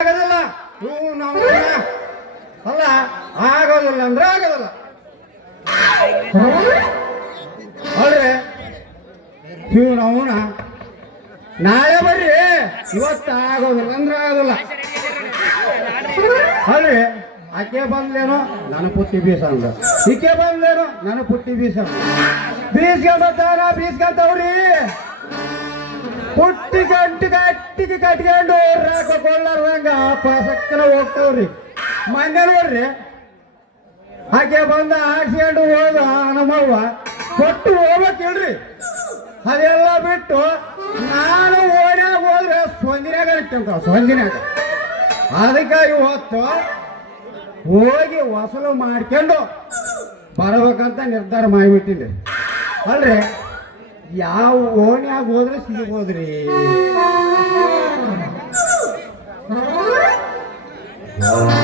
ಆಗೋದಿಲ್ಲ. ನೀವು ನಾವು ಅಲ್ಲ, ಆಗೋದಿಲ್ಲ ಅಂದ್ರೆ ಆಗೋದಿಲ್ಲ. ಅಲ್ರಿ ಇವ್ ನಾವುನ ನಾಳೆ ಬರ್ರಿ. ಇವತ್ತು ಆಗೋದಿಲ್ಲ ಅಂದ್ರೆ ಆಗೋದಿಲ್ಲ. ಅಲ್ರಿ ಆಕೆ ಬಂದ್ಲೇನೋ ನನ್ನ ಪುಟ್ಟಿ ಬೀಸ ಅಂದ. ಈಕೆ ಬಂದ್ಲೇನೋ ನನ್ನ ಪುಟ್ಟಿ ಬೀಸ ಬೀಸ್ಕೊಂಬತ್ತಾರ ಬೀಸ್ಕೊಂತವ್ರಿ. ಪುಟ್ಟಿ ಗಂಟಿ ಗಟ್ಟಿಗೆ ಕಟ್ಕೊಂಡು ರಾಕ ಕೊಳ್ಳಾರ್ದಂಗ ಪಸಕ್ಕನ ಹೋಗ್ತಾವ್ರಿ. ಮಂಗ ನೋಡ್ರಿ ಆಕೆ ಬಂದ ಹಾಕ್ಸ್ಕೊಂಡು ಹೋದ ನಮ್ಮವ್ವ ಕೊಟ್ಟು ಹೋಗ್ಬೇಕಿಲ್ರಿ. ಅದೆಲ್ಲ ಬಿಟ್ಟು ನಾನು ಓಣ್ಯಾಗ ಹೋದ್ರೆ ಸ್ವಂದಿನಾಗ ಇಟ್ಟಂತ ಸ್ವಂದಿನಾಗ ಅದಕ್ಕಾಗಿ ಹೊತ್ತು ಹೋಗಿ ವಸೂಲು ಮಾಡ್ಕೊಂಡು ಬರಬೇಕಂತ ನಿರ್ಧಾರ ಮಾಡಿಬಿಟ್ಟಿದ್ದೆ ಅಲ್ರಿ? ಯಾವ ಓಣ್ಯಾಗ ಹೋದ್ರೆ ಸಿಗ್ಬೋದ್ರಿ ನೋಡು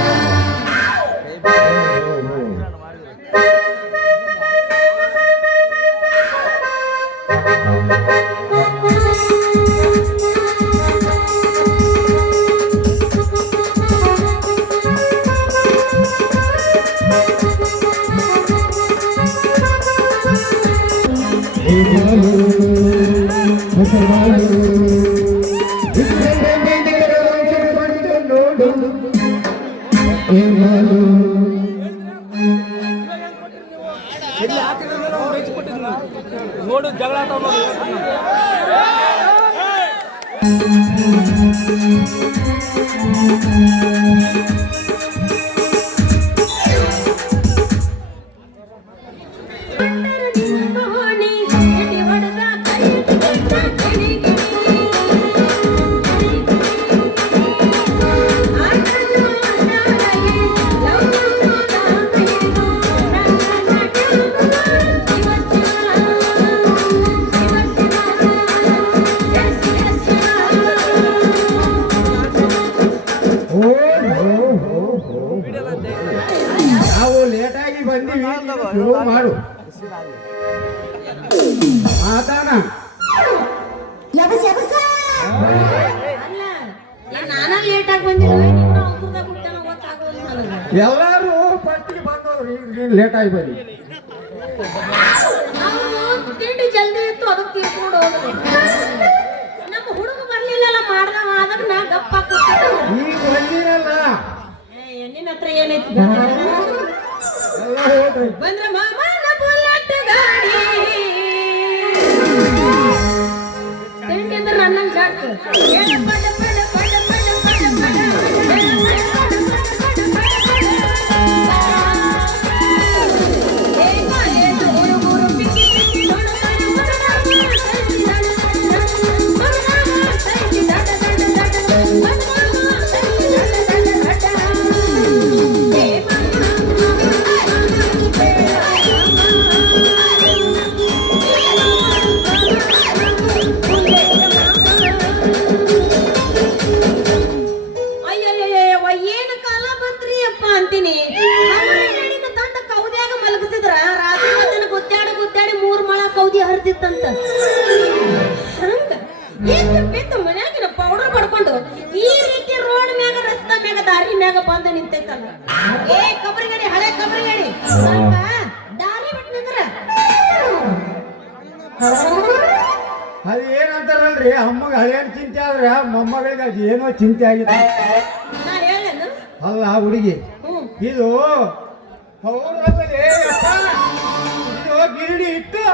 ಶುರು ಮಾಡು. ಮಾತಾನ ಎಲ್ಲರೂ ಪಟ್ಟಿಗೆ ಬಂದವ್ರು ಈಗ ಲೇಟ್ ಆಗಿ ಬನ್ನಿ. ತಿಂಡಿ ಜಲ್ದಿ ಇತ್ತು ಅದಕ್ಕೆ ತಿಳ್ಕೊಂಡು ಹೋದ್ರಿ ನಮ್ಮ ಹುಡುಗ ಬರ್ಲಿಲ್ಲ ಮಾಡ್ದವ ಅದಕ್ಕೆ ನಾ ಗಪ್ಪ ಈಗ ಬಂದಿರಲ್ಲ. ಹೆಣ್ಣಿನ ಹತ್ರ ಏನೈತಿ ಹೋಗ್ರಿ ಬಂದ್ರ ಮಾಮನ ಬುಲ್ಲಟ್ ಗಾಡಿ. ತಿಂಡಿ ಅಂದ್ರೆ ನನ್ನ ಜಾಕ್ ಎದ್ದು ಬಿದ್ದು ಮನ್ಯಾಗಿನ ಪೌಡರ್ ಮಾಡ್ಕೊಂಡು ಈ ರೀತಿ ರೋಡ್ ಮ್ಯಾಗ ರಸ್ತೆ ಮ್ಯಾಗ ದಾರಿ ಮ್ಯಾಗ ಬಂದು ನಿಂತೈತಲ್ಲ. ಏ ಕಬರಿಗಡಿ ಹಳೆ ಕಬರಿಗಡಿ ಸ್ವಲ್ಪ ದಾರಿ ಬಿಟ್ಟು ನಿಂದ್ರ ಅದು ಏನಂತಾರಲ್ರಿ? ಅಮ್ಮಗ ಹಳೇನ್ ಚಿಂತೆ ಆದ್ರೆ ಮೊಮ್ಮಗಳಿಗೆ ಅದು ಏನೋ ಚಿಂತೆ ಆಗಿದೆ. ನಾನು ಹೇಳೇನು ಅಲ್ಲ ಆ ಹುಡುಗಿ. ಇದು ಅಪ್ಪ, ಇದು ಗಿರಣಿ ಇಟ್ಟು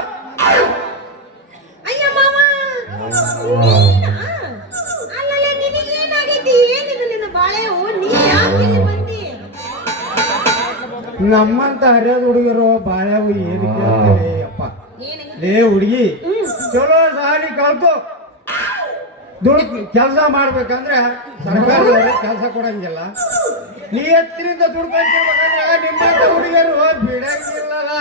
ನಮ್ಮಂತ ಹರಿಯದ ಹುಡುಗರು ಬಾಳ್ಯಾವು ಅಂತಾರೆ ಅಪ್ಪ? ಲೇ ಹುಡುಗಿ, ಚಲೋ ಸಾಲಿ ಕಲ್ತು ದುಡ್ ಕೆಲಸ ಮಾಡ್ಬೇಕಂದ್ರೆ ಸರ್ಕಾರ ಕೆಲಸ ಕೊಡಂಗಿಲ್ಲ. ನೀ ಎತ್ತರಿಂದ ದುಡ್ಕೊಂಡ್ರೆ ನಿಮ್ಮಂತ ಹುಡುಗರು ಬಿಡಂಗಿಲ್ಲಲ್ಲ.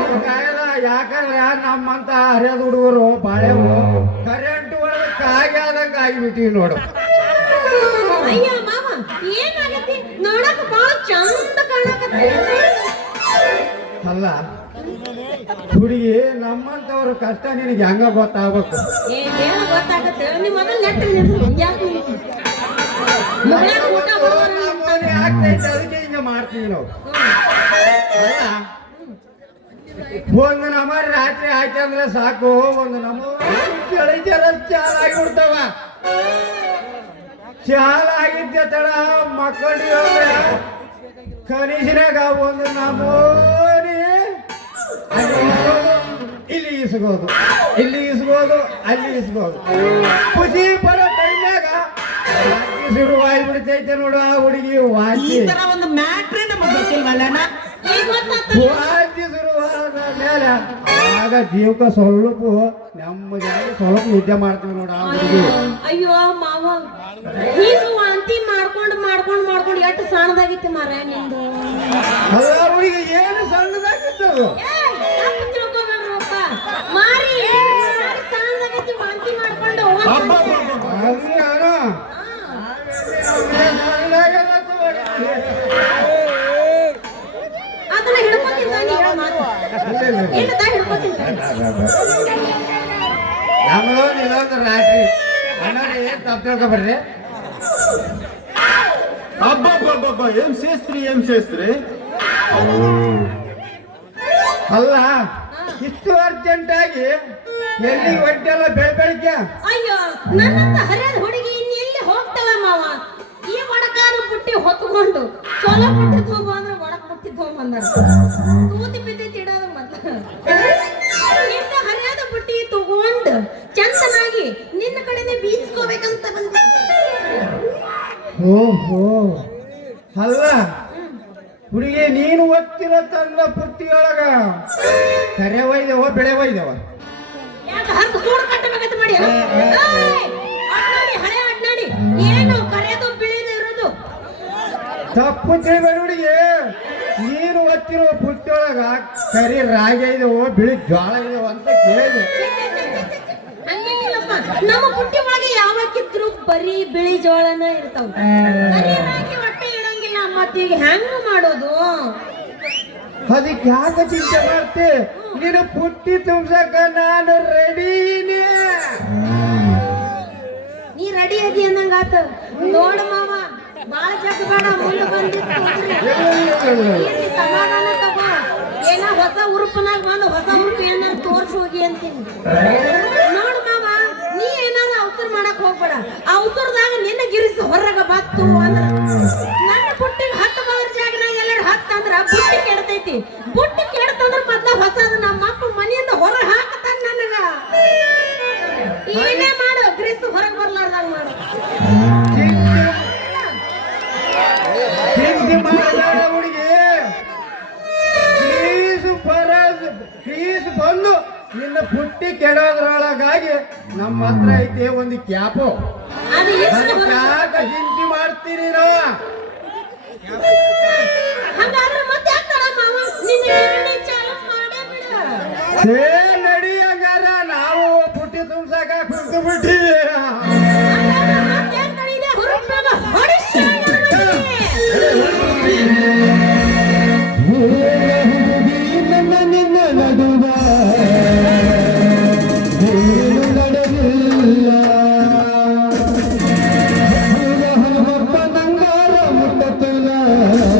ಹಿಂಗಾಗಲ್ಲ ಯಾಕಂದ್ರೆ ನಮ್ಮಂತ ಹರಿಯದ ಹುಡುಗರು ಬಾಳೆವು ಕರೆಂಟ್ ಒಳಗೆ ಕಾಗಿ ಆದಂಗ ಆಗಿಬಿಟ್ಟಿವಿ ನೋಡು. ಅಯ್ಯ ಮಾವ ಏನಾಗೈತಿ ನೋಡಕ್ ಬಾಳ ಚಂದ ಅಲ್ಲ ಹುಡುಗಿ ನಮ್ಮಂತವ್ರ ಕಷ್ಟ ನಿನಗೆ ಹೆಂಗ ಗೊತ್ತಾಗಬೇಕು? ಆಗ್ತೈತೆ ಅದಕ್ಕೆ ಹಿಂಗ ಮಾಡ್ತೀವಿ ನಾವು. ಅಲ್ಲ ಒಂದು ನಮ್ಮ ರಾತ್ರಿ ಆಯ್ತು ಅಂದ್ರೆ ಸಾಕು ಒಂದು ನಮ್ಮ ಚಳಿ ಚಾಲ ಆಗಿಬಿಡ್ತಾವ. ಚಾಲ ಆಗಿದ್ದೆ ತಡ ಮಕ್ಕಳಿಗೆ ಕನಿಷನಾಗ ಒಂದು ನಮೋರಿ ಇಲ್ಲಿ ಇಸ್ಬೋದು ಇಲ್ಲಿ ಇಸ್ಬೋದು ಅಲ್ಲಿ ಇಸ್ಬೋದು ಖುಷಿ ಬರೋ ಟೈಮ್ನಾಗ ಶುರುವಾಗಿ ಬಿಡ್ತೈತೆ ನೋಡು ಆ ಹುಡುಗಿ ತರ ಒಂದು ಮ್ಯಾಟ್ರಿ ನಮಗೆ ಗೊತ್ತಿಲ್ವಲ್ಲ ಶುರುವಾದ ಮೇಲೆ ಆಗ ಜೀವಕ ಸ್ವಲ್ಪ ನಮ್ಮ ಜನ ಸ್ವಲ್ಪ ನಿದ್ದೆ ಮಾಡ್ತೀವಿ ನೋಡು ಆ ಹುಡುಗಿ. ಅಯ್ಯೋ ಮಾವ. ನೀನು ವಾಂತಿ ಮಾಡ್ಕೊಂಡು ಮಾಡ್ಕೊಂಡು ಮಾಡ್ಕೊಂಡು ಎಷ್ಟು ಸಣ್ಣದಾಗಿತ್ತು ಮಾರ ನಿಂದು? ಹುಡುಗಿ ಏನು ಸಣ್ಣದಾಗಿತ್ತು ಏಯ್, ತಪ್ಪು ತಿಳ್ಕೊಬೇಡ್ರಪ್ಪ. ಮಾರಿ ಮಾರಿ ಸಣ್ಣದಾಗೈತಿ ವಾಂತಿ ಮಾಡ್ಕೊಂಡು ಅದು ಯಾರೋ? ಸಣ್ಣದಾಗಲ್ಲ ಅದನ್ನ ಹಿಡ್ಕೊತಿದ್ದ ನೀ ಹೇಳೋ ಮಾತು ಇಲ್ಲ, ಇಲ್ಲ, ಇಲ್ಲ. ಇಲ್ಲ ತಾ ನಮ್ಮದೊಂದು ಇದೊಂದು ರಾತ್ರಿ ಅಣ್ಣವ್ರಿ ಏನ್ ತಪ್ಪು ತಿಳ್ಕೊಬೇಡ್ರಿ ಅಬ್ಬಬ್ಬಬ್ಬಬ್ಬ, ಏನ್ ಸೇಸ್ತ್ರಿ ಏನ್ ಸೇಸ್ತ್ರಿ ಅಲ್ಲ, ಇಷ್ಟು ಅರ್ಜೆಂಟ್ ಆಗಿ ಎಲ್ಲಿ ಹೊಟ್ಟೆಲ್ಲ ಬೆಳ ಬೆಳಿಗ್ಗೆ ಅಯ್ಯೋ, ನನ್ನಂತ ಹರಿಯದ ಹುಡುಗಿ ಇನ್ನೆಲ್ಲಿ ಹೋಗ್ತಾಳ ಮಾವ? ಈ ಒಡಕಾನ ಬುಟ್ಟಿ ಹೊತ್ಕೊಂಡು, ಚೊಲೋ ಬುಟ್ಟಿ ತಗೊಂಬ ಅಂದ್ರೆ ಒಡಕ್ ಬುಟ್ಟಿ ಬಿದ್ದೈತಿ ಓಹೋ ಅಲ್ಲ ಹುಡುಗಿ ನೀನು ಒತ್ತಿರ ತಂದ ಪುಟ್ಟಿಯೊಳಗ ಕರೆ ಒಯ್ದವ ಬೆಳೆ ಒಯ್ದವ? ತಪ್ಪು ತಿಳಿಬೇಡ ಹುಡುಗಿ. ನೀನು ಒತ್ತಿರೋ ಪುಟ್ಟಿಯೊಳಗ ಕರಿ ರಾಗಿ ಇದಾವ ಬಿಳಿ ಜ್ವಾಳ ಇದಾವ ಅಂತ ಕೇಳಿದೆ. ನಮ್ಮ ಪುಟ್ಟಿ ಒಳಗೆ ಯಾವಾಗಿದ್ರು ಬರೀ ಬಿಳಿ ಜೋಳನ ಇರ್ತಾವ. ಬರೀ ರಾಗಿ ಹೊಟ್ಟೆ ಇಡಂಗಿಲ್ಲ ಮತ್ತೀಗ ಹೆಂಗ್ ಮಾಡೋದು? ಅದಕ್ಕೆ ಯಾಕೆ ಚಿಂತೆ ಮಾಡ್ತೆ? ನೀನು ಪುಟ್ಟಿ ತುಂಬಸಕ ನಾನು ರೆಡಿ ನೀ ರೆಡಿ ಅದಿ ಅನ್ನಂಗ ಆತ. ನೋಡ ಮಾವ ಬಾಳ ಜಗ್ ಬೇಡ ಮುಂದೆ ಬಂದಿತ್ತು ಸಮಾಧಾನ ತಗೋ? ಏನ ಹೊಸ ಉರುಪನಾಗ ಬಂದು ಹೊಸ ಉರುಪು ಏನಾರ ತೋರ್ಸಿ ಹೋಗಿ ಅಂತೀನಿ ನೋಡು ಮಾವ ನೀ ಏನಾರ ಅವಸರ ಮಾಡಕ್ ಹೋಗ್ಬೇಡ. ಆ ಉತ್ತರದಾಗ ನಿನ್ನ ಗಿರಿಸಿ, ಹೊರಗ ಬತ್ತು ಅಂದ್ರ. ನನ್ನ ಬುಟ್ಟಿಗೆ ಹತ್ತು ಬದ್ರ ಜಾಗ ಎಲ್ಲರೂ ಹತ್ತು ಅಂದ್ರ ಬುಟ್ಟಿ ಕೆಡ್ತೈತಿ. ಬುಟ್ಟಿ ಕೆಡ್ತಂದ್ರ ಬದ್ಲ ಹೊಸದು ನಮ್ಮ ಅಪ್ಪ ಮನೆಯಿಂದ ಹೊರ ಹಾಕತಾನ ನನಗ. ಏನೇ ಮಾಡು, ಗ್ರೀಸ್, ಹೊರಗೆ ಬರ್ಲಾರ್ದಾಗ ಮಾಡು. ಹುಡುಗಿ. ನಿನ್ನ ಪುಟ್ಟಿ ಕೆಡೋದ್ರೊಳಗಾಗಿ ನಮ್ಮ ಹತ್ರ ಐತೆ ಒಂದು ಕ್ಯಾಪು. ಚಿಂತೆ ಮಾಡ್ತೀರಿ ನಾವು Oh,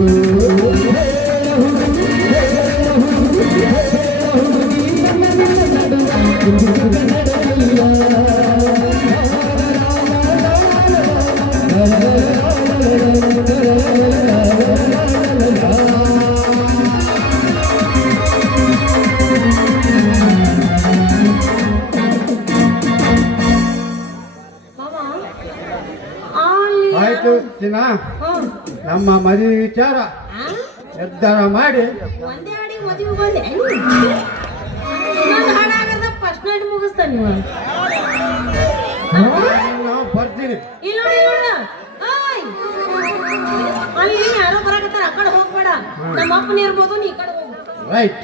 ನಿರ್ಧಾರ ಮಾಡಿ. ಒಂದೇ ಮದುವೆ ಬಂದೆ. ಇನ್ನೊಂದು ಹಾಡಾಗದ ಫಸ್ಟ್ ನೈಟ್ ಮುಗಿಸ್ತಾನ ನೀವು ನಾವು ಬರ್ತೀನಿ. ಇಲ್ಲ ನೋಡಿ ಅಲ್ಲಿ ಯಾರೋ ಬರಾಕತ್ತಾರ ಆ ಕಡೆ ಹೋಗ್ಬೇಡ. ನಮ್ಮ ಅಪ್ಪನ ಇರ್ಬೋದು ನೀ ಈ ಕಡೆ ಹೋಗು. ರೈಟ್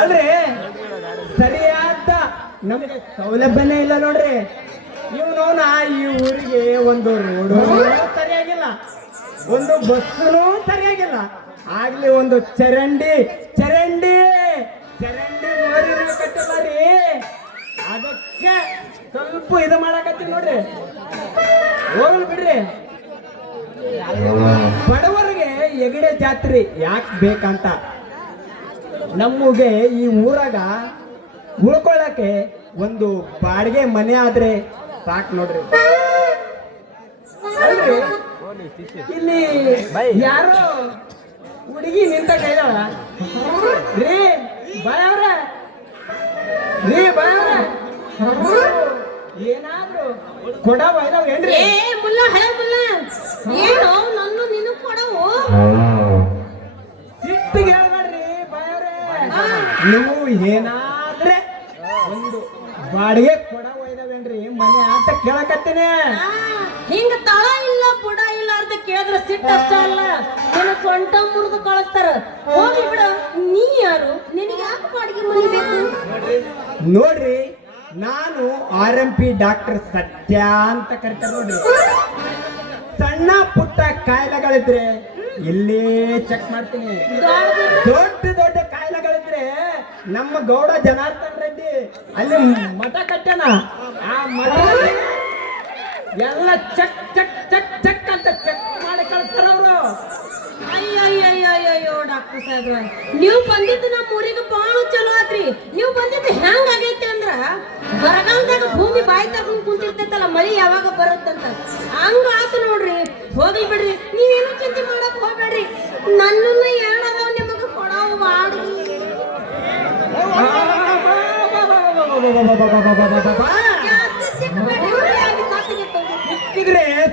ಅಲ್ರಿ ಸರಿಯಾದ ನಮಗೆ ಸೌಲಭ್ಯನೇ ಇಲ್ಲ ನೋಡ್ರಿ. ನಾ ಈ ಊರಿಗೆ ಒಂದು ರೋಡು ಸರಿಯಾಗಿಲ್ಲ. ಒಂದು ಬಸ್ಸು ಸರಿಯಾಗಿಲ್ಲ. ಆಗ್ಲಿ ಒಂದು ಚರಂಡಿ ಚರಂಡಿ ಚರಂಡಿ ಕಟ್ಟಿಲ್ಲ ಅದಕ್ಕೆ ಸ್ವಲ್ಪ ಇದು ಮಾಡಕತ್ತೀನಿ ನೋಡ್ರಿ. ಹೋಗಲ್ ಬಿಡ್ರಿ. ಬಡವರಿಗೆ ಎಗಡೆ ಜಾತ್ರೆ ಯಾಕೆ ಬೇಕಂತ? ನಮಗೆ ಈ ಊರಾಗ ಉಳ್ಕೊಳ್ಳಕ್ಕೆ ಒಂದು ಬಾಡಿಗೆ ಮನೆ ಆದ್ರೆ ಸಾಕು ನೋಡ್ರಿ. ಇಲ್ಲಿ ಯಾರು ಹುಡುಗಿ ನಿಂತ ಕೈದವ ರೀ ಬಾಯವ್ರ ರೀ ಬಾಯವ್ರ ಏನಾದ್ರು ಕೊಡ ಏನ್ರಿ ಏ ಮುಲ್ಲ ಹಳೆ ಮುಲ್ಲ. ಏನು? ನನ್ನ ನಿನ್ನ ಕೊಡವು. ಸಿಟ್ಟಿಗೆ ಹೇಳ್ಬೇಡ್ರಿ ಬಾಯವ್ರೆ. ನೀವು ಏನಾದ್ರೆ ಒಂದು ಬಾಡಿಗೆ ಕೊಡ ಒಯ್ದವೇನ್ರಿ ಮನೆ ಅಂತ ಕೇಳಕತ್ತೀನಿ. ಹಿಂಗ ತಳ ಇಲ್ಲ ಬುಡ ಇಲ್ಲ ಅಂತ ಕೇಳಿದ್ರೆ ಸಿಟ್ಟು ಅಷ್ಟ ಅಲ್ಲ. ನಿನ್ನ ಸೊಂಟ ಮುರಿದು ಕಳಿಸ್ತಾರ. ಹೋಗಿ ಬಿಡ. ನೀ ಯಾರು? ನಿನಗೆ ಯಾಕೆ ಬಾಡಿಗೆ ಮನೆ ಬೇಕು? ನೋಡ್ರಿ ನಾನು ಆರ್ ಎಂ ಪಿ ಡಾಕ್ಟರ್ ಸತ್ಯ ಅಂತ ಕರಿತ ನೋಡ್ರಿ. ಸಣ್ಣ ಪುಟ್ಟ ಕಾಯಿಲೆಗಳಿದ್ರೆ ಇಲ್ಲೇ ಚೆಕ್ ಮಾಡ್ತೀನಿ. ದೊಡ್ಡ ದೊಡ್ಡ ಕಾಯಿಲೆಗಳಿದ್ರೆ ನಮ್ಮ ಗೌಡ ಜನಾರ್ದನ್ ರೆಡ್ಡಿ ಅಲ್ಲಿ ಮಠ ಕಟ್ಟೆನ ಆ ಮಠ ಎಲ್ಲ ಚೆಕ್ ಚೆಕ್ ಚೆಕ್ ಚೆಕ್ ಅಂತ ಚೆಕ್ ಮಾಡಿ ಕಳ್ಸ್ತಾರ. ಅಯ್ಯಯ್ಯಯ್ಯಯ್ಯೋ ಡಾಕ್ಟರ್ ಸಾಹೇಬ್ರ. ನೀವು ಬಂದಿದ್ದು ನಮ್ಮ ಊರಿಗೆ ಬಹಳ ಚಲೋ ಆತ್ರಿ. ನೀವು ಬಂದಿದ್ದು ಹೆಂಗ್ ಆಗೈತಿ ಅಂದ್ರ ಬರಗಾಲದಾಗ ಭೂಮಿ ಬಾಯಿ ತಗೊಂಡ್ ಕುಂತಿರ್ತೈತಲ್ಲ ಮಳಿ ಯಾವಾಗ ಬರುತ್ತಂತ. ಹಂಗ ಆತು ನೋಡ್ರಿ. ಹೋಗ್ಲಿ ಬಿಡ್ರಿ. ನೀವೇನು ಚಿಂತೆ ಮಾಡಕ್ ಹೋಗ್ಬೇಡ್ರಿ. ನನ್ನನ್ನ ಯಾರದವ ನಿಮಗ ಕೊಡವ ಸಾಸಿಗೆ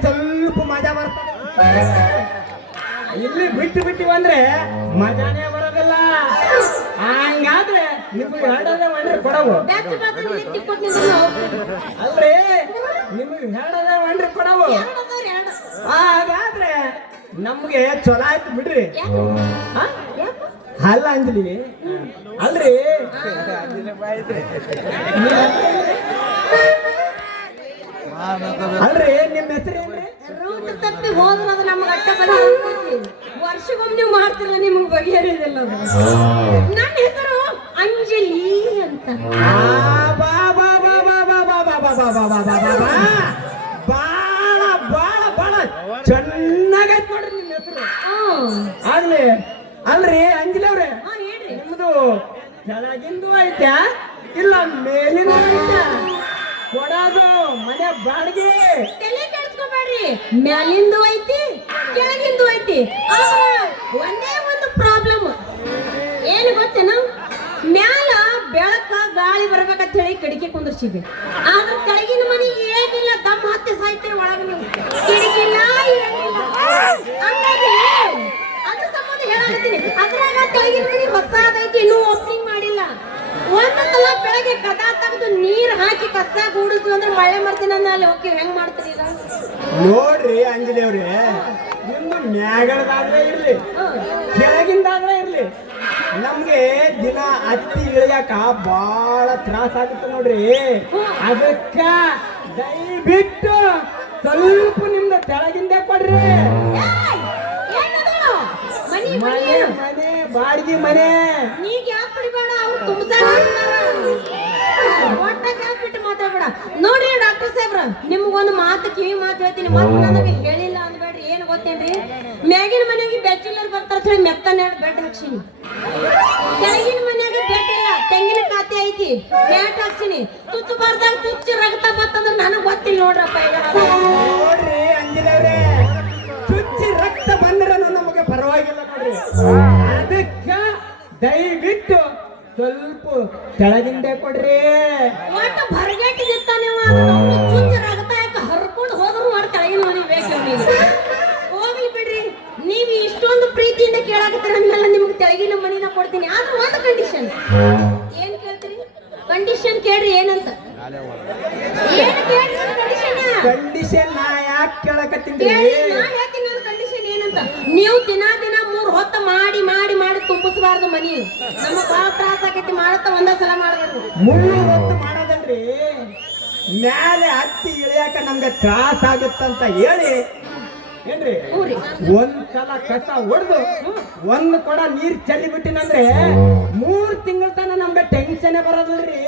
ಸ್ವಲ್ಪ ಮಜಾ ಬರ್ತದೆ ಇಲ್ಲಿ ಬಿಟ್ಟು ಬಿಟ್ಟು ಅಂದ್ರೆ ಮಜಾನೇ ಬರೋದಿಲ್ಲ. ಹಂಗಾದ್ರೆ ನಿಮ್ಗೆ ಎರಡನೇ ಒಂದ್ರೆ ಕೊಡವು. ಅಲ್ರಿ ನಿಮ್ಗೆ ಎರಡನೇ ಒಂದ್ರೆ ಕೊಡವು. ಹಾಗಾದ್ರೆ ನಮ್ಗೆ ಚೊಲೋ ಆಯ್ತು ಬಿಡ್ರಿ? ಅಲ್ಲ ಅಂಜಲಿ. ಅಲ್ರಿ. ಅಲ್ರಿ ನಿಮ್ಮ ಹೆಸರು ರೂಟ್ ತಪ್ಪಿ ಹೋದ್ರ ಅದು ನಮ್ಗೆ ಅಟ್ಟ ಬಲ ವರ್ಷಕ್ಕೊಮ್ಮೆ ನೀವು ಮಾಡ್ತೀರಲ್ಲ ನಿಮ್ಗೆ ಬಗೆಹರಿದಿಲ್ಲ ನನ್ನ ಹೆಸರು ಅಂಜಲಿ ಅಂತ ಬಾಳ ಬಾಳ ಬಾಳ ಚೆನ್ನಾಗೈತ್ ನೋಡ್ರಿ ನಿಮ್ಮ ಹೆಸರು ಆಗ್ಲಿ ಅಲ್ರಿ ಅಂಜಲಿ ಅವ್ರೆ ನಿಮ್ದು ಕೆಳಗಿಂದು ಐತ್ಯಾ ಇಲ್ಲ ಮೇಲಿಂದು ಐತ್ಯಾ ಕೊಡೋದು ಮನೆ ಬಾಡಿಗೆ ಮ್ಯಾಲಿಂದು ಐತಿ? ಕೆಳಗಿಂದು ಐತಿ? ಒಂದೇ ಒಂದು ಪ್ರಾಬ್ಲಮ್ ಏನು ಗೊತ್ತೇನು? ಮ್ಯಾಲ ಬೆಳಕ ಗಾಳಿ ಬರ್ಬೇಕಂತ ಹೇಳಿ ಕಿಡಕಿ ಕುಂದಿರ್ಸಿದ್ವಿ. ಆದ್ರೆ ಕೆಳಗಿನ ಮನೆ ಏನಿಲ್ಲ ದಮ್ಮ ಹತ್ತಿ ಸಾಯ್ತೀರಿ ಒಳಗ ನೀವು. ಕಿಡಿಕಿಲ್ಲ ಹೇಳಾಕತ್ತೀನಿ. ಅದ್ರಾಗ ಕೆಳಗಿನ ಮನೆ ಹೊಸದೈತಿ, ಇನ್ನೂ ಓಪನಿಂಗ್ ಮಾಡಿಲ್ಲ. ಒಂದು ಸಲ ಬೆಳಗ್ಗೆ ಕದ ತೆಗೆದು ನೀರ್ ಹಾಕಿ ಕಸ ಗೂಡಿದ್ವಿ ಅಂದ್ರೆ ಮಳೆ ಮಾಡ್ತೀನಿ ಅಂದ್ರೆ ಅಲ್ಲಿ ಹೋಗಿ ಹೆಂಗ್ ಮಾಡ್ತೀರಿ ಈಗ? ನೋಡ್ರಿ ಅಂಜಲಿ ಅವ್ರೆ ನಿಮ್ದು ಮ್ಯಾಗಡದಾದ್ರೆ ಇರ್ಲಿ ಕೆಳಗಿಂದಾದ್ರೆ ಇರ್ಲಿ. ನಮ್ಗೆ ದಿನ ಅತ್ತಿ ಇಳಿಯಾಕ ಬಾಳ ತ್ರಾಸ ಆಗುತ್ತೆ ನೋಡ್ರಿ. ಅದಕ್ಕ ದಯವಿಟ್ಟು ಸ್ವಲ್ಪ ನಿಮ್ದು ತೆಳಗಿಂದೆ ಕೊಡ್ರಿ? ಮನಿ ಮನಿ ಬಾಡಿಗೆ ಮನೆ. ನೀಗ್ ಯಾಕೆ ಬಿಡಬೇಡ ಅವ್ರು ತುಂಬ್ಸಾರ ಒಟ್ಟಾಗ ಬಿಟ್ಟು ಮಾತಾಡಬೇಡ? ನೋಡ್ರಿ ಡಾಕ್ಟರ್ ಸಾಹೇಬ್ರ ನಿಮ್ಗೊಂದು ಮಾತು ಕಿವಿ ಮಾತು ಹೇಳ್ತೀನಿ. ಮತ್ತೆ ನನಗೆ ಹೇಳಿಲ್ಲ ಅಂದ್ಬೇಡ್ರಿ. ಏನು ಗೊತ್ತೇನ್ರಿ? ಮ್ಯಾಗಿನ ಮನೆಗೆ ಬ್ಯಾಚುಲರ್ ಬರ್ತಾರ ಹೇಳಿ ಮೆತ್ತನೆ ಬೆಡ್ ಹಾಕ್ಸಿನಿ. ಕೆಳಗಿನ ಮನ್ಯಾಗ ಬೆಡ್ ಇಲ್ಲ ತೆಂಗಿನ ಖಾತೆ ಐತಿ. ಬ್ಯಾಟ್ ಹಾಕ್ಸಿನಿ. ತುತ್ತು ಬರ್ದಾಗ ತುಚ್ಚು ರಕ್ತ ಬತ್ತಂದ್ರ ನನಗೆ ಗೊತ್ತಿಲ್ಲ ನೋಡ್ರಪ್ಪ ಈಗ ಸ್ವಲ್ಪ ಕೆಳಗಿಂದ ಕೊಡ್ರಿ. ಒಟ್ಟು ಬರಗಟ್ಟಿ ನಿಂತಾನೆ ಚುಚ್ಚ ರಗತ ಯಾಕ ಹರ್ಕೊಂಡು ಹೋದ್ರು ಮಾಡಿ ಕೆಳಗಿನ ಮನೆ ಬೇಕು ಅವ್ನಿಗೆ. ಹೋಗ್ಲಿ ಬಿಡ್ರಿ. ನೀವು ಇಷ್ಟೊಂದು ಪ್ರೀತಿಯಿಂದ ಕೇಳಾಕತ್ತೀರ ಅಂದ್ಮೇಲೆ ನಿಮ್ಗೆ ತೆಳಗಿನ ಮನಿನ ಕೊಡ್ತೀನಿ. ಆದ್ರೆ ಒಂದು ಕಂಡೀಷನ್ ಏನ್ ಕೇಳ್ತೀರಿ? ಕಂಡೀಷನ್ ಕೇಳ್ರಿ ಏನಂತ. ಏನ್ ಕೇಳ್ರಿ ಕಂಡೀಷನ್ ಕಂಡೀಷನ್ ನಾ? ಯಾಕೆ ಕೇಳಕತ್ತೀನಿ ಕೇಳಿ ಹೇಳ್ತೀನಿ ಕಂಡೀಷನ್ ಏನಂತ? ನೀವು ದಿನ ದಿನ ಮೂರು ಹೊತ್ತು ಮಾಡಿ ಮಾಡಿ ಮಾಡಿ ತುಂಬಿಸಬಾರ್ದು ಮನಿ. ನಮ್ಮ ಬಹಳ ತ್ರಾಸ ಆಕೈತಿ ಮಾಡತ್ತ ಒಂದ್ ಸಲ ಮಾಡಬೇಕು. ಮುಳ್ಳು ಹೊತ್ತು ಮಾಡೋದಲ್ರಿ. ಮ್ಯಾಲೆ ಹತ್ತಿ ಇಳಿಯಾಕ ನಮ್ಗೆ ತ್ರಾಸ ಆಗುತ್ತಂತ ಹೇಳಿ. ಏನ್ರಿ. ಒಂದ್ ಸಲ ಕಸ ಹೊಡೆದು ಒಂದ್ ಕೊಡ ನೀರ್ ಚೆಲ್ಲಿ ಬಿಟ್ಟಿನಂದ್ರೆ ಮೂರ್ ತಿಂಗಳ ತನ ನಮ್ಗೆ ಟೆನ್ಷನ್ ಬರೋದಿಲ್ರಿ.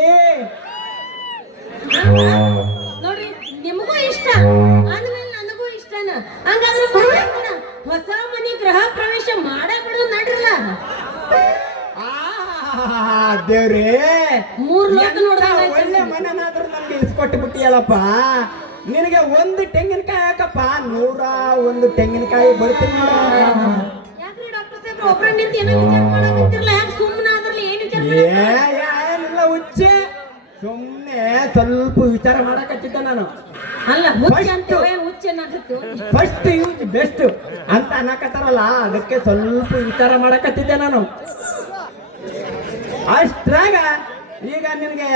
ನೋಡ್ರಿ ನಿಮಗೂ ಇಷ್ಟ. ನನಗೂ ಇಷ್ಟನ. ಹಂಗಾದ್ರೆ ಹೊಸ ಮನಿ ಗೃಹ ಪ್ರವೇಶ ಮಾಡೇ ಬಿಡು ನಡ್ರಲ್ಲ. ದೇವ್ರೇ ಮೂರ್ ಲೋಕ. ಒಳ್ಳೆ ಮನೆನಾದ್ರೂ ನಮ್ಗೆ ಇಸ್ಕೊಟ್ಟು ಬಿಟ್ಟಿಯಲ್ಲಪ್ಪ ನಿನಗೆ ಒಂದು ತೆಂಗಿನಕಾಯಿ ಹಾಕಪ್ಪ ನೂರ ಒಂದು ತೆಂಗಿನಕಾಯಿ ಬರ್ತೀನಿ ಯಾಕ್ರಿ ಡಾಕ್ಟರ್ ಸಾಹೇಬ್ರ ಒಬ್ರ ನಿಂತು ಏನೋ ವಿಚಾರ ಮಾಡಕತ್ತಿರಲ್ಲ ಯಾಕೆ ಸುಮ್ಮನೆ ಆದ್ರಲ್ಲ ಏನ್ ವಿಚಾರ ಏ ಮಾಡಕತ್ತೀರಿ? ಏನಿಲ್ಲ ಹುಚ್ಚೆ ಸುಮ್ಮನೆ ಸ್ವಲ್ಪ ವಿಚಾರ ಮಾಡಕತ್ತಿದ್ದೆ ನಾನು ಅಲ್ಲ ಹುಚ್ಚ First. ಅಂತ ಏನ್ ಹುಚ್ಚ ಏನಾಗತ್ತು ಫಸ್ಟ್ ಯೂಸ್ ಬೆಸ್ಟ್ ಅಂತ ಅನ್ನಕತ್ತಾರಲ್ಲ ಅದಕ್ಕೆ ಸ್ವಲ್ಪ ವಿಚಾರ ಮಾಡಕತ್ತಿದ್ದೆ ನಾನು. ಅಷ್ಟ್ರಾಗ ಈಗ ನಿನಗೆ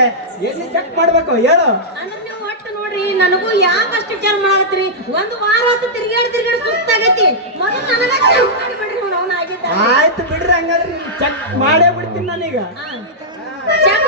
ಎಲ್ಲಿ ಚೆಕ್ ಮಾಡ್ಬೇಕು ಹೇಳು. ಅಂದ್ರೆ ನೀವು ಒಟ್ಟು ನೋಡ್ರಿ ನನಗೂ ಯಾಕಷ್ಟು ವಿಚಾರ ಮಾಡಕತ್ತೀರಿ? ಒಂದು ವಾರ ಹೊತ್ತು ತಿರ್ಗಾಡಿ ತಿರ್ಗಾಡಿ ಸುಸ್ತಾಗೈತಿ. ಮೊದಲು ನನಗ ಚೆಕ್ ಮಾಡಿಬಿಡ್ರಿ ನೋಡು ಅವನ ಆಗಿದ್ದ. ಆಯ್ತು ಬಿಡ್ರಿ ಹಂಗಾದ್ರೆ ಚೆಕ್ ಮಾಡೇ ಬಿಡ್ತೀನಿ ನಾನೀಗ. ಚೆಕ್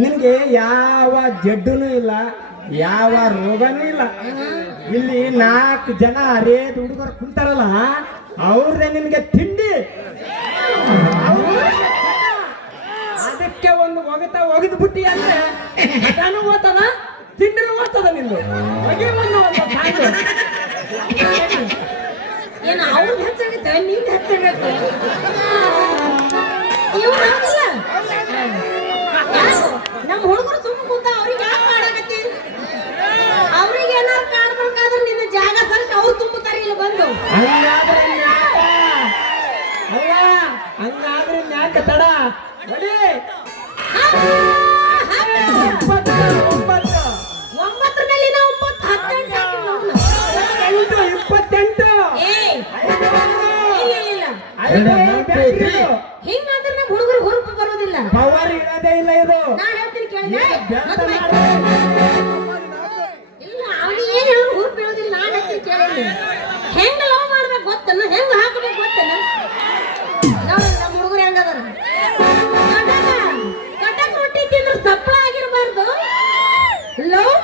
ನಿನ್ಗೆ ಯಾವ ಜಡ್ಡುನೂ ಇಲ್ಲ, ಯಾವ ರೋಗನೂ ಇಲ್ಲ. ಇಲ್ಲಿ ನಾಲ್ಕು ಜನ ಅರೇದ್ ಹುಡುಗರು ಕುಂತಾರಲ್ಲ ಅವ್ರದೇ ನಿನಗೆ ತಿಂಡಿ. ಅದಕ್ಕೆ ಒಂದು ಒಗತ ಒಗೆದು ಬಿಟ್ಟಿ ಅಂದ್ರೆ ನಾನು ಓದ್ತಾನ, ತಿಂಡಿನೂ ಓದ್ತದ ನಿಂದು. ಹೊಗೆ ಒಂದು ಏನು, ಅವ್ರಿಗೆ ಹೆಚ್ಚಾಗುತ್ತೆ? ನೀನು ಹೆಚ್ಚಾಗುತ್ತೆ? ಇವ್ರು ನಮ್ಮ ಹುಡುಗರು ಸುಮ್ಮ ಕೂತ ಅವ್ರಿಗೆ ಯಾಕೆ ಮಾಡಕತ್ತಿ ಅವ್ರಿಗೆ ಏನಾರು ಕಾಡ್ಬೇಕಾದ್ರೆ ನಿನ್ನ ಜಾಗ ಸರಿಸಿ ಅವ್ರು ತುಂಬುತ್ತಾರೆ ಇಲ್ಲಿ ಬಂದು. ಅಲ್ಲ ಹಂಗಾದ್ರೆ ಯಾಕೆ ತಡ. ನೋಡಿ ಹಾ, ಹತ್ತು. ಒಂಬತ್ತು ಒಂಬತ್ತು ಒಂಬತ್ತರ ಹತ್ತೆಂಟು ಇಪ್ಪತ್ತೆಂಟು. ಇಲ್ಲ ಇಲ್ಲ ಇಲ್ಲ. ಹಿಂಗಾದ್ರೆ ನಮ್ಮ ಹುಡುಗರು ಹುರುಪು ಬರೋದಿಲ್ಲ. ಪವರ್ ಇರೋದೇ ಇಲ್ಲ ಇದು. ನಾ ಇಲ್ಲ ಅವ್ನಿಗೆ ಏನು ಹೇಳಿ ಹುರುಪು ಬೀಳೋದಿಲ್ಲ ನಾ ಹೇಳ್ತೀನಿ ಕೇಳಿದೆ? ಹೆಂಗ ಲವ್ ಮಾಡ್ಬೇಕು ಗೊತ್ತನ? ಹೆಂಗ ಹಾಕಬೇಕು ನೋಡು ನಮ್ಮ ಹುಡುಗರು ಹೆಂಗದಾರ? ಕಟಕ ಕಟಕ್ ರೊಟ್ಟಿ ತಿಂದ್ರೆ ಸಪ್ಪಳ ಆಗಿರ್ಬಾರ್ದು. ಲವ್